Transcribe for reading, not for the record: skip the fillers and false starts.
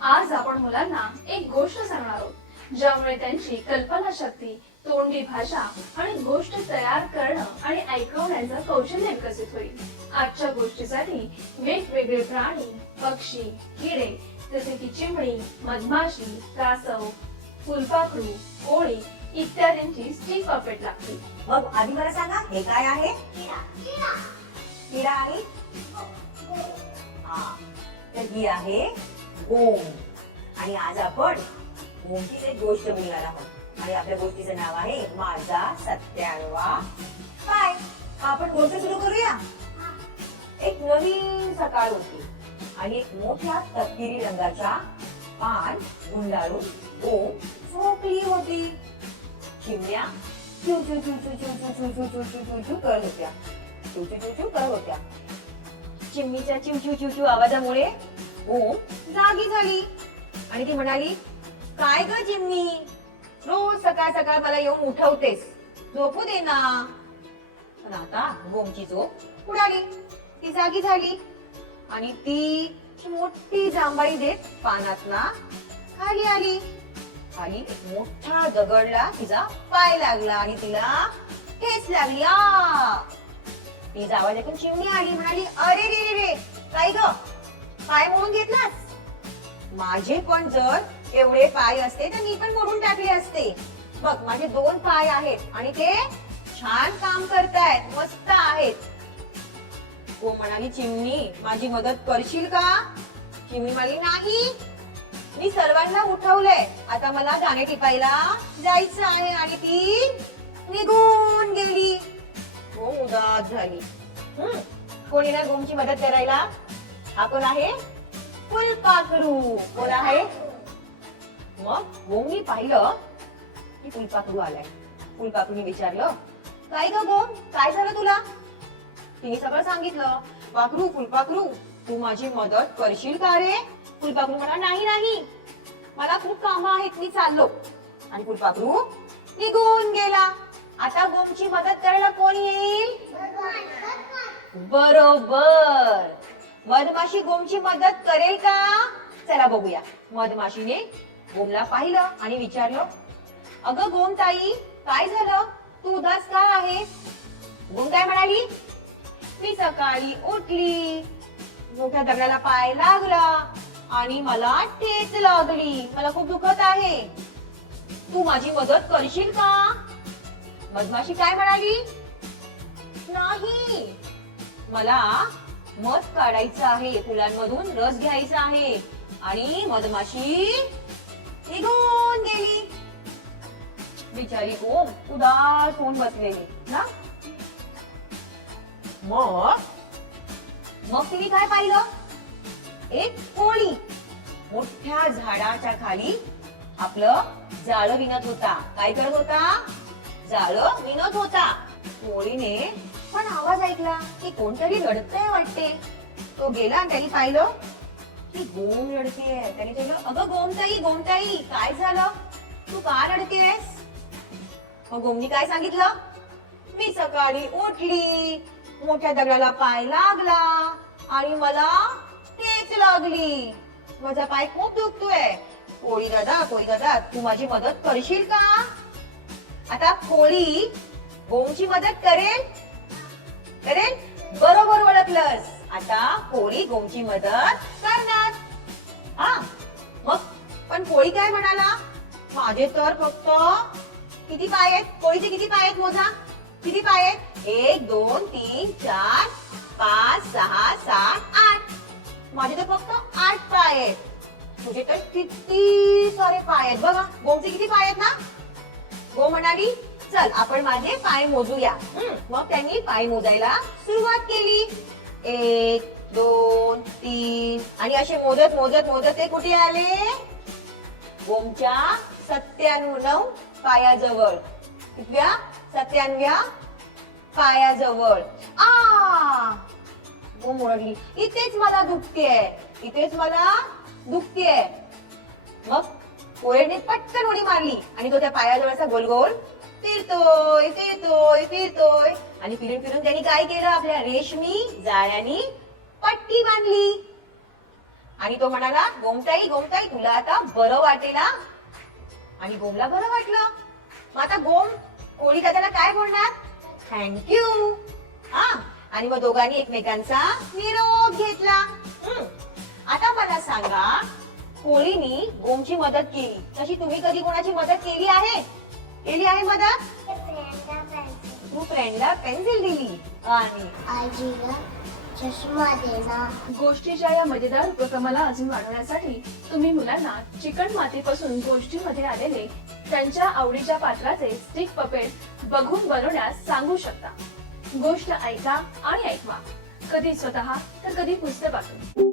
आज आपण मुलांना एक गोष्ट सांगणार आहोत ज्यामुळे त्यांची कल्पना शक्ती, तोंडी भाषा आणि गोष्ट तयार करणं आणि ऐकवण्याचं कौशल्य विकसित होईल. आजच्या गोष्टीसाठी वेगवेगळे प्राणी, पक्षी, किडे जसे की चिमणी, मधमाशी, कासव, फुलपाखरू, कोळी इत्यादींची स्टिक पपेट लागतील. मग आधी मला सांगा हे काय आहे? किडा आणि हा, तर ही आहे गोम. आणि आज आपण गोमचीच एक गोष्ट बोलणार आहोत आणि आपल्या गोष्टीचं नाव आहे माझा 97वा पाय. आपण गोष्ट सुरू करूया. एक नवीन सकाळ होती आणि एक मोठ्या तपकिरी रंगाच्या पान गुंडाळून गोम झोपली होती. चिमण्या चू चू चू चू चू चू चू चू चू चू चू करत होत्या. चू चू चू चू करत होत्या. चिमणीच्या चिव चिव चिव चिव आवाजामुळे गोम जागी झाली आणि ती म्हणाली, काय ग चिमणी, रोज सकाळ सकाळ मला येऊन उठवतेस, झोपू दे ना. पण आता गोमची झोप उडाली. ती जागी झाली आणि ती मोठी जांभळी देत पानातला खाली आली. खाली एक मोठा दगडला तिचा पाय लागला आणि तिला ठेच लागली. तिचा आवाज ऐकून चिमणी आली, म्हणाली, अरे रे रे रे, काय ग, पाय मोडून घेतलास? माझे पण जर एवढे पाय असते तर मी पण मोडून टाकले असते. बघ, माझे 2 पाय आहेत आणि ते छान काम करतायत, मस्त आहेत. तो म्हणाली, चिमणी माझी मदत करशील का? चिमणी म्हणाली, नाही, मी सर्वांना उठवलंय, आता मला गाणे टिपायला जायचं आहे. आणि ती निघून गेली. गोम उदास झाली. कोणी ना गोमची मदत करायला? हा कोण आहे? फुलपाखरू. कोण आहे? मग गोमनी पाहिलं की फुलपाखरू आलाय. फुलपाखरूने विचारलं, काय ग गोम, काय झालं तुला? तिने सगळं सांगितलं. पाखरू, फुलपाखरू, तू माझी मदत करशील का रे? फुलपाखरू म्हणा, नाही नाही, मला खूप कामं आहेत, मी चाललो. आणि फुलपाखरू निघून गेला. आता गोमची मदत करायला कोण येईल? बरोबर, मधमाशी गोमची मदत करेल का? चला बघूया. मधमाशीने गोमला पाहिलं आणि विचारलं, अगं गोम ताई, काय झालं, तू उदास का आहे? गोम काय म्हणाली, मी सकाळी उठली, मोठ्या दगडाला पाय लागला आणि मला ठेच लागली, मला खूप दुखत आहे, तू माझी मदत करशील का? मधमाशी काय म्हणाली, नाही, मला मध काढायचं आहे, फुलांमधून रस घ्यायचा आहे. आणि मधमाशी निघून गेली. बिचारी गोम उदास होऊन बसलेली ना. मग तिने काय पाहिलं, एक कोळी मोठ्या झाडाच्या खाली आपलं जाळं विणत होता. काय करत होता? जाळं विणत होता. कोळीने पण आवाज ऐकला की कोणतरी रडतंय वाटते. तो गेला आणि त्याने पाहिलं की गोम रडतेय. त्याने विचारलं, अगं गोमताई, गोमताई, काय झालं, तू का रडतेस? मग गोमनी काय सांगितलं, मी सकाळी उठली, मोठ्या दगडाला पाय लागला आणि मला ठेच लागली, माझा पाय खूप दुखतोय. कोळी दादा, तू माझी मदत करशील का? आता कोळी गोमची मदत करेल? करेल? बरोबर ओळखलंस. आता कोळी गोमची मदत करणार. मग पण कोळी काय म्हणाला, माझे तर फक्त किती पाय आहेत? कोळीचे किती पाय आहेत मोजा? किती पाय आहेत? 1 2 3 4 5 6 7 8. माझे तर फक्त 8 पाय आहेत. तुझे तर किती सारे पाय आहेत बघा. गोमचे किती पाय आहेत ना? गोम म्हणाली, चल आपण माझे पाय मोजूया. मग त्यांनी पाय मोजायला सुरुवात केली. 1 2 3 आणि असे मोजत मोजत मोजत ते कुठे आले? गोमच्या 97 पायाजवळ. कितव्या? 97व्या पायाजवळ. गोम ओरडली, इथेच मला दुखतेय, इथेच मला दुखतेय. मग कोळीने पटकन उडी मारली आणि तो त्या पायाजवळचा गोल गोल फिरतोय फिरतोय फिरतोय. आणि फिरून फिरून त्यांनी काय केलं, आपल्या रेशमी जाळ्यानी पट्टी बांधली. आणि तो म्हणाला गोमताई गोमताई तुला आता बरं वाटेल हा?" आणि गोमला बरं वाटलं. मग आता गोम कोळी दादाला काय बोलणार? थँक्यू. हा, आणि मग दोघांनी एकमेकांचा निरोप घेतला. आता मला सांगा, कोळीनी गोमची मदत केली तशी तुम्ही कधी कोणाची मदत केली आहे? केली आहे मदत? तू फ्रेंडला पेन्सिल दिली आणि आजीला चष्मा देणार. गोष्टीच्या या मजेदार उपक्रमाला अजून वाढवण्यासाठी तुम्ही मुलांना चिकण मातीपासून गोष्टीमध्ये आलेले त्यांच्या आवडीच्या पात्राचे स्टिक पपेट बघून बनवण्यास सांगू शकता. गोष्ट ऐका आणि ऐकवा, कधी स्वतः तर कधी पुस्तकातून.